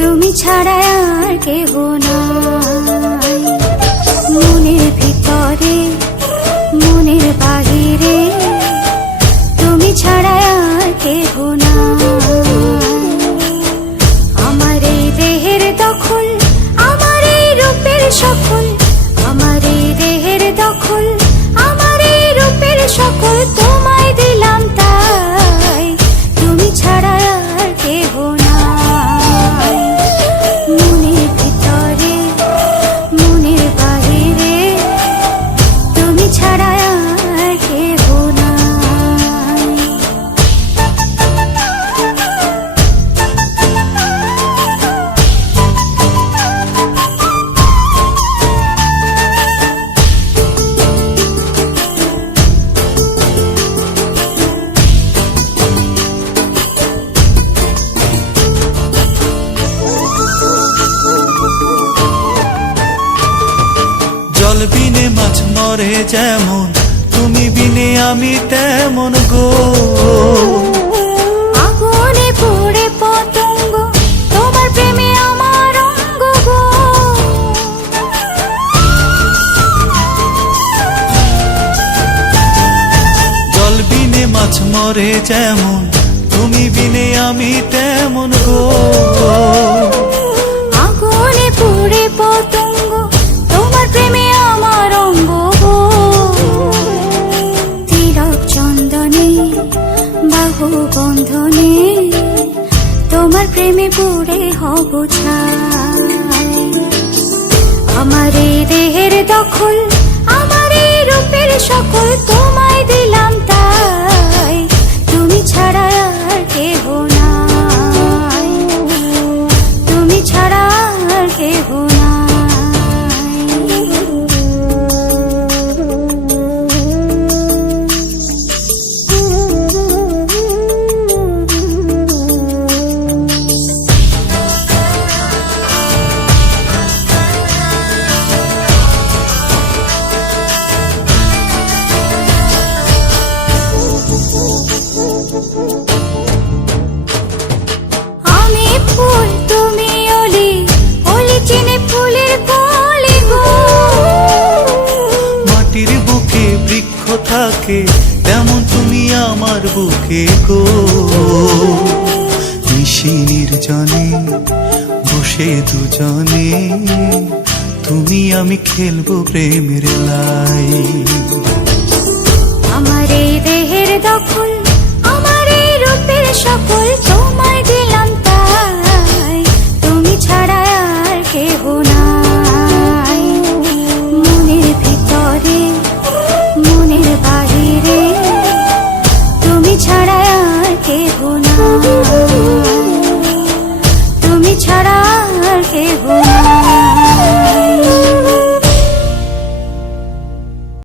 তুমি ছাড়া আর কেহ নাই। মনের ভিতরে মনের বাহিরে তুমি ছাড়া আর কেহ নাই। আমার এই দেহের দখল, আমার এই রূপের সকল, আমার এই দেহের দখল, আমার এই রূপের সকল তোমায় দিলাম তাই। তুমি ছাড়া আর কেহ নাই। মনের ভিতরে মনের বাহিরে তুমি ছাড়া আর কেহ নাই। জল বিনে মাছ মরে যেমন, তুমি বিনে আমি তেমন গো। আগুনে পুড়ে পতঙ্গ, তোমার প্রেমে আমার অঙ্গ গো। জল বিনে মাছ মরে যেমন, তুমি বিনে আমি তেমন গো। আগুনে পুড়ে পতঙ্গ, তোমার প্রেমে আমার অঙ্গ গো। তিলক চন্দনে বাহু বন্ধনে তোমার প্রেমে পুড়ে হব ছাই। আমার এই দেহের দখল, আমার এই রূপের সকল তোমায় দিলাম তাই। তুমি ছাড়া আর কেহ নাই। তুমি ছাড়া আর কেহ নাই। আমি ফুল তুমি অলি, অলি চিনে ফুলের কলি গো। মাটির বুকে বৃক্ষ থাকে, তেমন তুমি আমার বুকে গো। নিশি নির্জনে বসে দুজনে, তুমি আমি খেলবো প্রেমের লাই। আমার এই দেহের দখল,